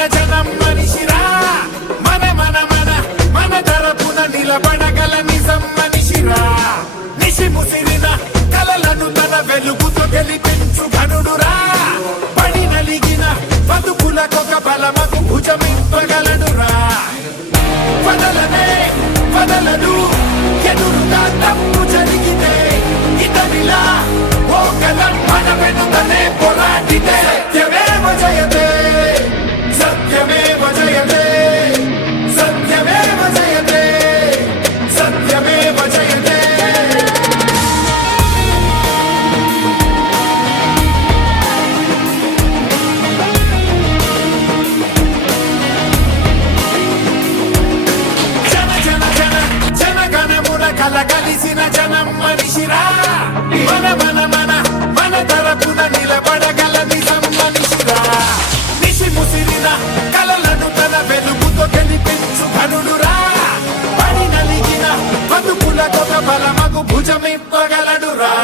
కలిసిన జనం మనిషిరా మన మన మన మన తరపున నిలబడగల నిజం మనిషిరా నిశి ముసిరిన కలలను తన వెలుగుతో గెలిపించు ఘనుడురా పడి నలిగిన బతుకులకొక బలమకు భుజమింపగలడురా వదలనే వదలడు ఎదురుగా తప్పు జరిగితే ఇతనిలా ఓ కలం మన వెనుకనే పోరాడితే సత్యమేవ జయతే సత్యమేవ జయతే సత్యమేవ జయతే సత్యమేవ జయతే జన జన జన జనగణమున కలగలిసిన జనం మనిషిరా మన మన మన మన తరపున నిలబడగల నిజం మనిషిరా నిశి ముసిరిన కలలను తన వెలుగుతో గెలిపించు ఘనుడురా పడి నలిగిన బతుకులకొక బలమగు భుజమిప్పగలడురా